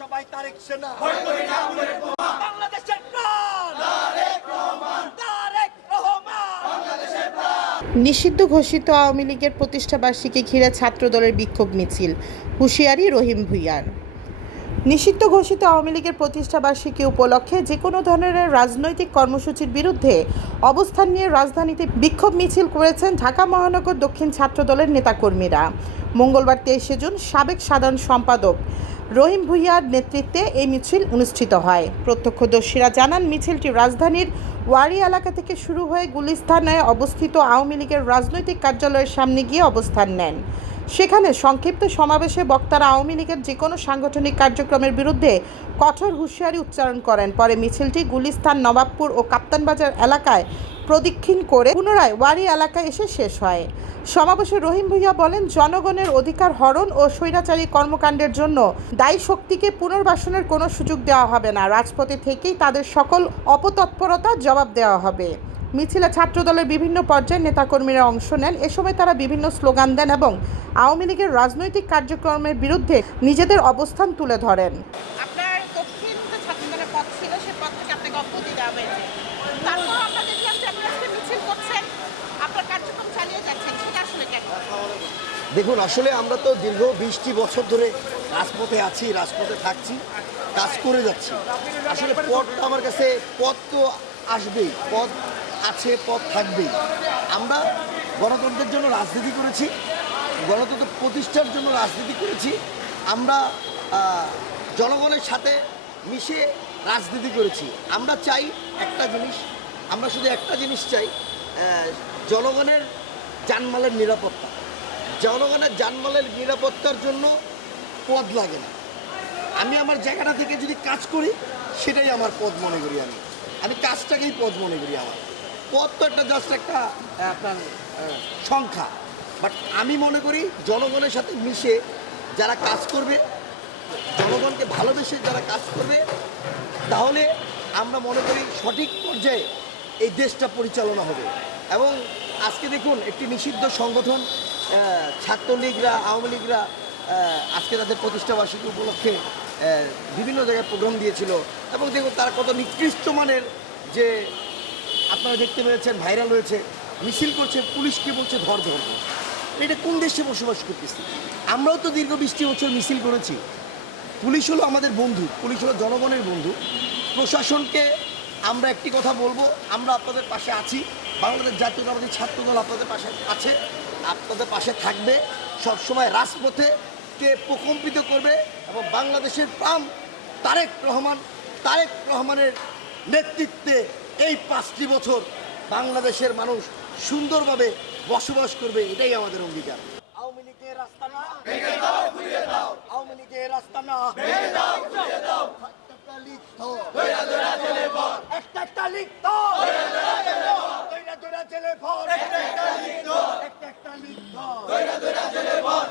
সবাই তারেক সেনা বাংলাদেশের প্রাণ তারেক রহমান তারেক রহমান বাংলাদেশের প্রাণ। নিষিদ্ধ ঘোষিত আওয়ামী লীগের প্রতিষ্ঠাবার্ষিকী ঘিরে ছাত্রদলের বিক্ষোভ মিছিল, হুঁশিয়ারি রহিম ভূঁইয়ার। নিষিদ্ধ ঘোষিত আওয়ামী লীগের প্রতিষ্ঠাবার্ষিকী উপলক্ষে যে কোনো ধরনের রাজনৈতিক কর্মসূচির বিরুদ্ধে অবস্থান নিয়ে রাজধানীতে বিক্ষোভ মিছিল করেছেন ঢাকা মহানগর দক্ষিণ ছাত্রদলের নেতাকর্মীরা। মঙ্গলবার 23 জুন সাবেক সাধারণ সম্পাদক রহিম ভূঁইয়ার নেতৃত্বে এই মিছিল অনুষ্ঠিত হয়। প্রত্যক্ষদর্শীরা জানান, মিছিলটি রাজধানীর ওয়ারি এলাকা থেকে শুরু হয়ে গুলিস্তানে অবস্থিত আওয়ামী লীগের রাজনৈতিক কার্যালয়ের সামনে গিয়ে অবস্থান নেন। সেখানে সংক্ষিপ্ত সমাবেশে বক্তারা আওয়ামী লীগের যে কোনো সাংগঠনিক কার্যক্রমের বিরুদ্ধে কঠোর হুঁশিয়ারি উচ্চারণ করেন। পরে মিছিলটি গুলিস্তান, নবাবপুর ও কাপ্তানবাজার এলাকায় প্রদক্ষিণ করে পুনরায় ওয়ারি এলাকায় এসে শেষ হয়। সমাবেশে রহিম ভূঁইয়া বলেন, জনগণের অধিকার হরণ ও স্বৈরাচারী কর্মকাণ্ডের জন্য দায়ী শক্তিকে পুনর্বাসনের কোনো সুযোগ দেওয়া হবে না। রাজপথে থেকেই তাদের সকল অপতৎপরতার জবাব দেওয়া হবে। মিছিলে ছাত্রদলের বিভিন্ন পর্যায়ের নেতাকর্মীরা অংশ নেন। এ সময় তারা বিভিন্ন স্লোগান দেন এবং আওয়ামী লীগের রাজনৈতিক কার্যক্রমের বিরুদ্ধে নিজেদের অবস্থান তুলে ধরেন। আপনার দক্ষিণ যে ছাত্রদলের পদ ছিল, সেই পদ থেকে আপনাকে অব্যাহতি দেওয়া হয়েছে। তারপর আমরা দেখলাম যে আপনি আজকে মিছিল করছেন, আপনার কার্যক্রম চালিয়ে যাচ্ছেন, সেটা আসলে কেন? দেখুন, আসলে আমরা তো দীর্ঘ 20টি বছর ধরে রাজপথে আছি, রাজপথে থাকছি, কাজ করে যাচ্ছি। আসলে পথটা আমার কাছে, পথ তো আসবেই, পথ আছে, পথ থাকবেই। আমরা গণতন্ত্রের জন্য রাজনীতি করেছি, গণতন্ত্র প্রতিষ্ঠার জন্য রাজনীতি করেছি। আমরা জনগণের সাথে মিশে রাজনীতি করেছি। আমরা চাই একটা জিনিস, আমরা শুধু একটা জিনিস চাই, জনগণের জানমালের নিরাপত্তা। জনগণের জানমালের নিরাপত্তার জন্য পদ লাগে না। আমি আমার জায়গাটা থেকে যদি কাজ করি, সেটাই আমার পদ মনে করি। আমি কাজটাকেই পদ মনে করি। আমার পদ তো একটা জাস্ট একটা আপনার সংখ্যা। বাট আমি মনে করি জনগণের সাথে মিশে যারা কাজ করবে, জনগণকে ভালোবেসে যারা কাজ করবে, তাহলে আমরা মনে করি সঠিক পর্যায়ে এই দেশটা পরিচালনা হবে। এবং আজকে দেখুন, একটি নিষিদ্ধ সংগঠন ছাত্রলীগরা, আওয়ামী লীগরা আজকে তাদের প্রতিষ্ঠাবার্ষিকী উপলক্ষে বিভিন্ন জায়গায় প্রোগ্রাম দিয়েছিল। এবং দেখুন তারা কত নিকৃষ্ট মানের, যে আপনারা দেখতে পেয়েছেন, ভাইরাল হয়েছে, মিছিল করছে, পুলিশকে বলছে ধর ধর। এটা কোন দেশে বসবাস করতেছি? আমরাও তো দীর্ঘ 20টি বছর মিছিল করেছি। পুলিশ হলো আমাদের বন্ধু, পুলিশ হলো জনগণের বন্ধু। প্রশাসনকে আমরা একটি কথা বলবো, আমরা আপনাদের পাশে আছি। বাংলাদেশ জাতীয়তাবাদী ছাত্রদল আপনাদের পাশে আছে, আপনাদের পাশে থাকবে। সবসময় রাজপথে কে প্রকম্পিত করবে। এবং বাংলাদেশের প্রাণ তারেক রহমানের নেতৃত্বে এই 5টি বছর বাংলাদেশের মানুষ সুন্দরভাবে বসবাস করবে, এটাই আমাদের অঙ্গীকার। আওয়ামী লীগের রাস্তা না ভেঙে দাও, ঘুরিয়ে দাও। আওয়ামী লীগের রাস্তা না ভেঙে দাও, ঘুরিয়ে দাও। একটা লিগ তো দইরা দইরা জেলে ভর, একটা লিগ তো দইরা দইরা জেলে ভর, দইরা দইরা জেলে ভর, একটা লিগ তো একটা লিগ তো দইরা দইরা জেলে ভর।